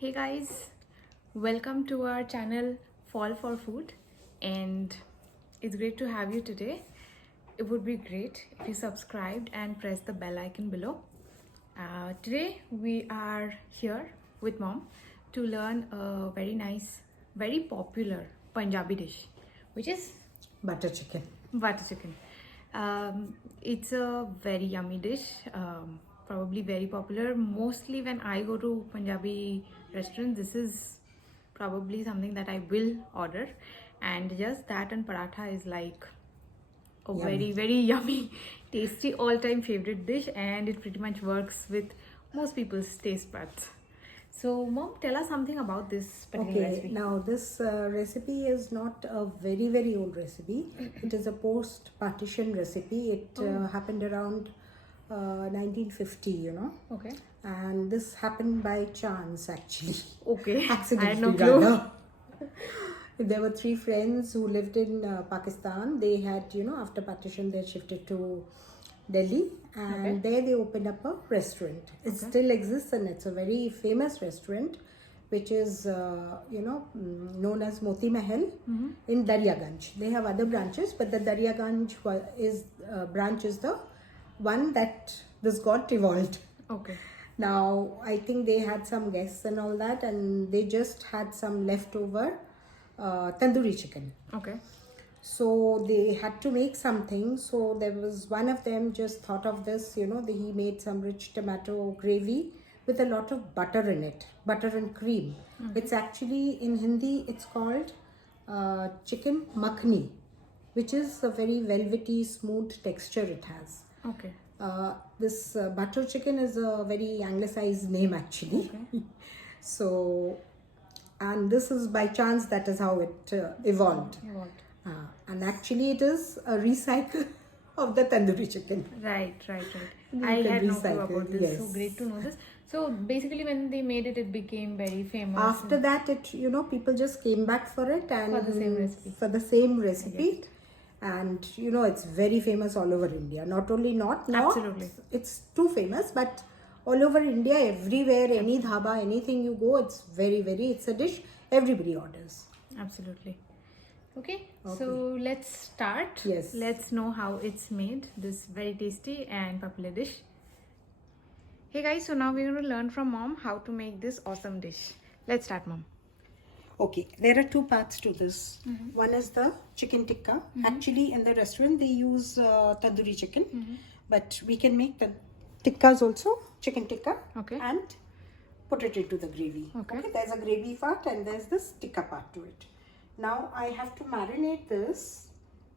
Hey guys, welcome to our channel Fall for Food, and it's great to have you today. It would be great if you subscribed and press the bell icon below. Today we are here with mom to learn a very nice, very popular Punjabi dish, which is Butter chicken. butter chicken. It's a very yummy dish, probably very popular. Mostly when I go to Punjabi restaurants, this is probably something that I will order. And just that and paratha is like a Yummy. very yummy, tasty, all-time favorite dish, and it pretty much works with most people's taste buds. So, mom, tell us something about this particular Okay, recipe. now this recipe is not a very old recipe. It is a post-partition recipe. It happened around 1950, Okay. and this happened by chance actually. Okay. I had Accidentally no clue. rather. There were three friends who lived in Pakistan. They had, after partition, they had shifted to Delhi, and there they opened up a restaurant. It still exists, and it's a very famous restaurant, which is, known as Moti Mahal in Daryaganj. They have other branches, but the Daryaganj branch is the one that this got evolved. Okay. Now, I think they had some guests and all that, and they just had some leftover tandoori chicken. Okay. So they had to make something. So there was one of them just thought of this, he made some rich tomato gravy with a lot of butter in it, butter and cream. It's actually, in Hindi, it's called chicken makhni, which is a very velvety, smooth texture it has. Okay. This butter chicken is a very anglicized name actually. So, and this is by chance, that is how it evolved. And actually it is a recycle of the tandoori chicken. Right. You I can had no clue recycle, about this. So yes. great to know this. So basically, when they made it, it became very famous. After that, people just came back for it and For the same recipe. for the same recipe. And it's very famous all over India. Not only north, Absolutely. it's too famous, but all over India, everywhere, any dhaba, anything you go, it's it's a dish everybody orders. Absolutely. Okay. So let's start. Yes. Let's know how it's made. This very tasty and popular dish. Hey guys, so now we're going to learn from mom how to make this awesome dish. Let's start, mom. Okay, there are two parts to this. One is the chicken tikka. Actually, in the restaurant, they use tandoori chicken, but we can make the tikkas also, chicken tikka, and put it into the gravy. Okay. There's a gravy part and there's this tikka part to it. Now, I have to marinate this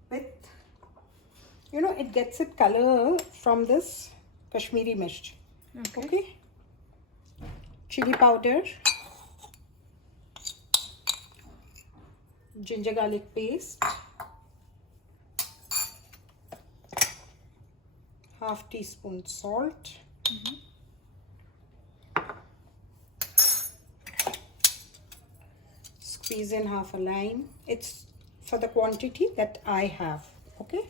with, it gets its color from this Kashmiri mirch. Okay. Chili powder. Ginger garlic paste, half teaspoon salt, squeeze in half a lime. It's for the quantity that I have. Okay,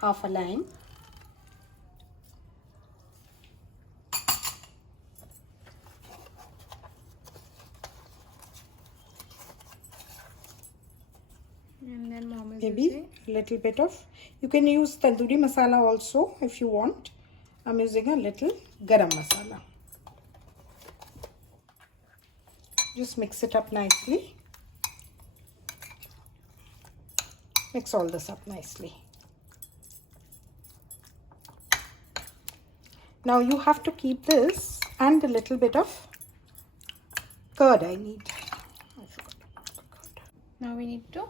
half a lime. And then mom is Maybe using a little bit of, you can use tandoori masala also if you want. I'm using a little garam masala. Just mix it up nicely. Mix all this up nicely. Now you have to keep this and a little bit of curd I need. I forgot to put the curd. Now we need to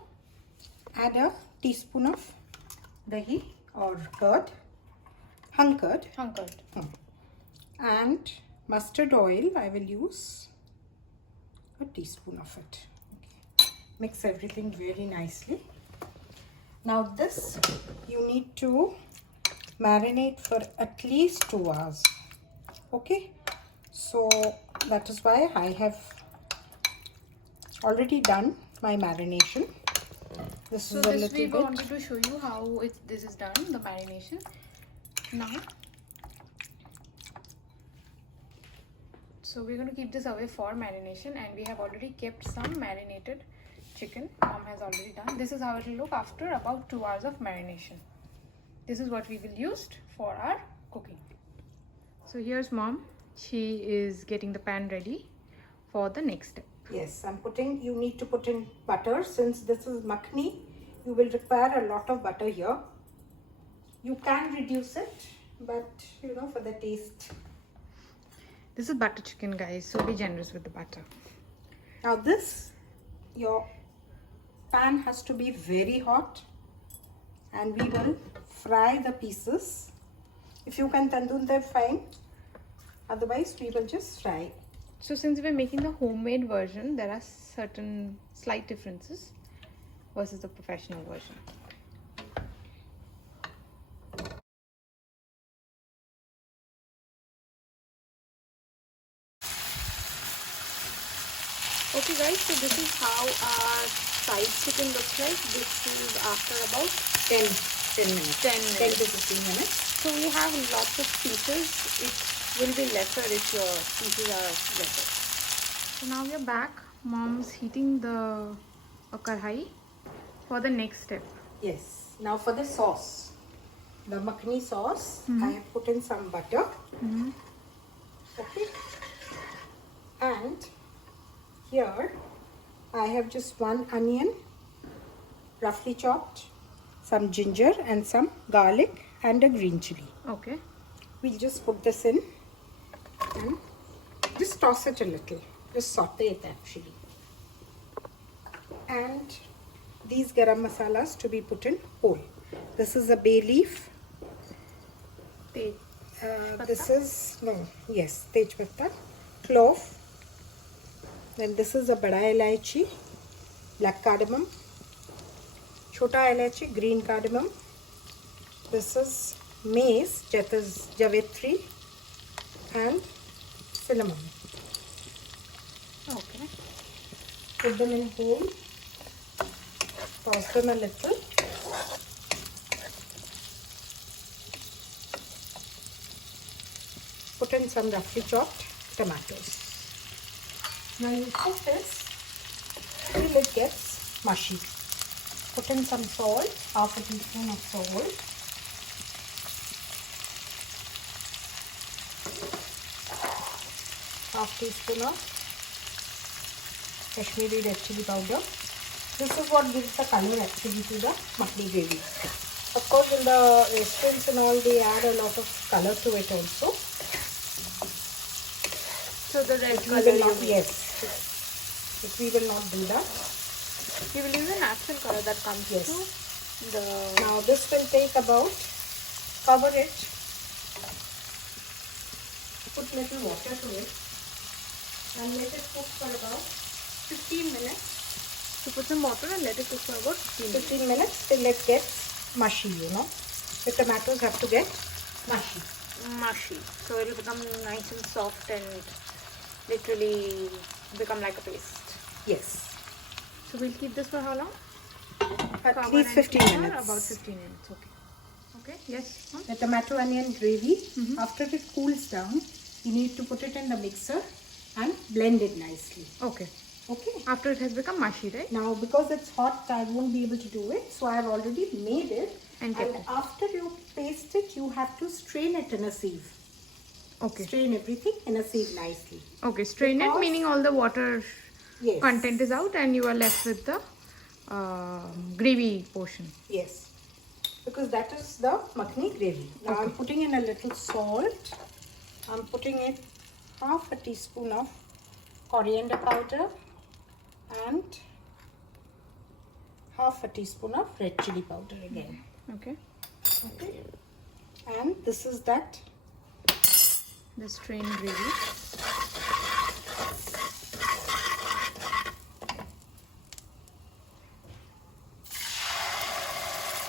Add a teaspoon of dahi or curd, hung curd, and mustard oil. I will use a teaspoon of it. Okay. Mix everything very nicely. Now this you need to marinate for at least 2 hours. Okay, so that is why I have already done my marination. This So is a this little we bit. wanted to show you how this is done, the marination. Now So we're going to keep this away for marination, and we have already kept some marinated chicken. Mom has already done. This is how it will look after about 2 hours of marination. This is what we will use for our cooking. So here's Mom. She is getting the pan ready for the next step. Yes, you need to put in butter. Since this is makhni, you will require a lot of butter here. You can reduce it, but for the taste. This is butter chicken, guys, so be generous with the butter. Now your pan has to be very hot, and we will fry the pieces. If you can tandoor them, fine. Otherwise, we will just fry. So since we're making the homemade version, there are certain slight differences versus the professional version. Okay guys, so this is how our fried chicken looks like. This is after about 10 minutes. 10 to 15 minutes. So we have lots of pieces. It will be lesser if your pieces are lesser. So now we are back. Mom's heating the karhai for the next step. Yes. Now for the sauce. The makhni sauce, I have put in some butter. Okay. And here I have just one onion, roughly chopped, some ginger and some garlic and a green chili. Okay. We'll just put this in and just toss it a little. Just saute it actually. And these garam masalas to be put in whole. This is a bay leaf. This is, tej patta, clove. Then this is a bada ilaichi, black cardamom, chota ilaichi, green cardamom. This is mace, that is javitri, and cinnamon. Okay. Put them in whole, toss them a little. Put in some roughly chopped tomatoes. Now you cook this till it gets mushy. Put in some salt, half a teaspoon of salt. Half teaspoon of Kashmiri red chili powder. This is what gives the color actually to the makhni gravy. Of course, in the restaurants and all, they add a lot of color to it also. So the red color, we will not do that. We will use a natural color that comes through the... Now this will take about, cover it, put little water to it and let it cook for about 15 minutes. So put some water and let it cook for about 15 minutes till it gets mushy, The tomatoes have to get mushy. So it will become nice and soft and literally become like a paste. Yes. So we'll keep this for how long? At least 15 minutes. About 15 minutes, okay. Okay, yes. The tomato onion gravy, after it cools down, you need to put it in the mixer and blend it nicely. Okay. Okay. After it has become mushy, right? Now because it's hot, I won't be able to do it. So I have already made it. And after you paste it, you have to strain it in a sieve. Okay. Strain everything in a sieve nicely. Okay, strain it meaning all the water content is out and you are left with the gravy portion. Yes. Because that is the makhni gravy. Now I'm putting in a little salt. I'm putting in half a teaspoon of coriander powder and half a teaspoon of red chili powder again. Okay. Okay. And this is that. The strained gravy.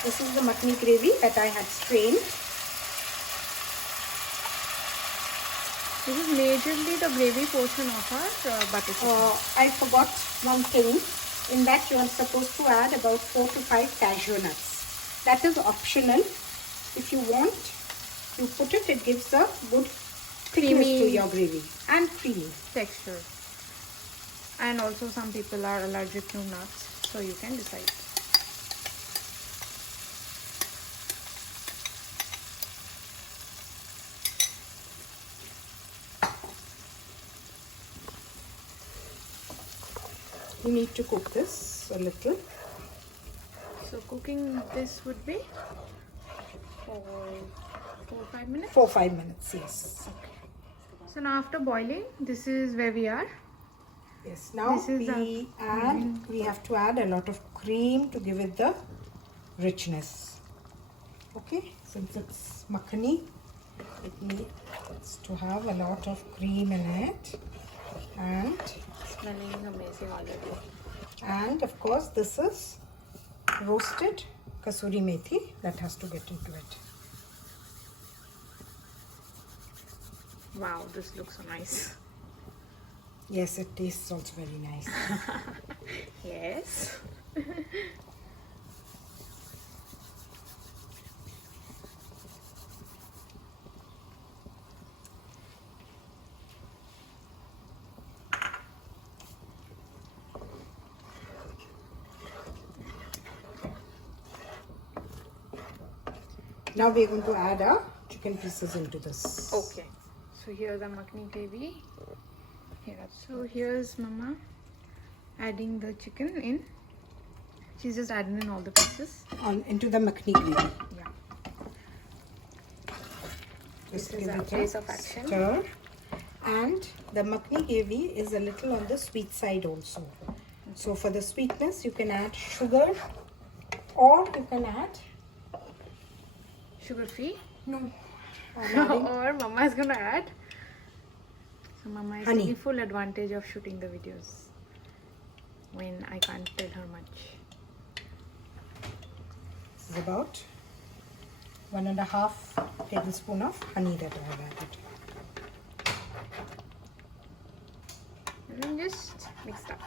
This is the makhni gravy that I had strained. This is majorly the gravy portion of our butter chicken. I forgot one thing. In that you are supposed to add about 4 to 5 cashew nuts. That is optional. If you want, you put it. It gives a good thickness to creamy your gravy and creamy. texture. And also some people are allergic to nuts, so you can decide. You need to cook this a little. So cooking this would be for 4 or 5 minutes? 4 5 minutes, yes. Okay. So now after boiling, this is where we are. Yes, now This is we have to add a lot of cream to give it the richness. Okay, since it's makhani, it needs to have a lot of cream in it, and Smelling amazing already. of course this is roasted kasuri methi that has to get into it. Wow, this looks so nice. Yes, it tastes also very nice. Yes. Now we're going to add our chicken pieces into this. Okay. So here's the makhni gravy. So here's Mama adding the chicken in. She's just adding in all the pieces. Into the makhni gravy. Yeah. Just This is give our it place a of action. stir. And the makhni gravy is a little on the sweet side also. So for the sweetness, you can add sugar, or you can add Sugar free. no. I'm adding Or Mama is gonna add. So Mama is Honey. taking full advantage of shooting the videos when I can't tell her much. This is about 1.5 tablespoon of honey that I have added. And then just mix it up.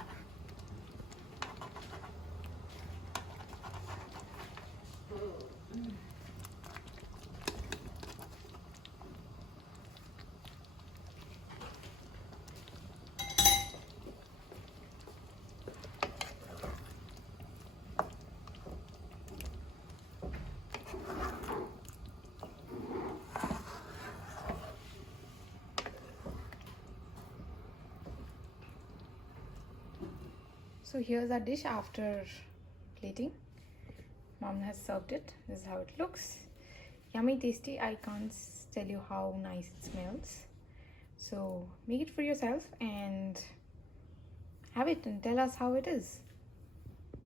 So here's our dish after plating. Mom has served it. This is how it looks. Yummy, tasty. I can't tell you how nice it smells. So make it for yourself and have it and tell us how it is.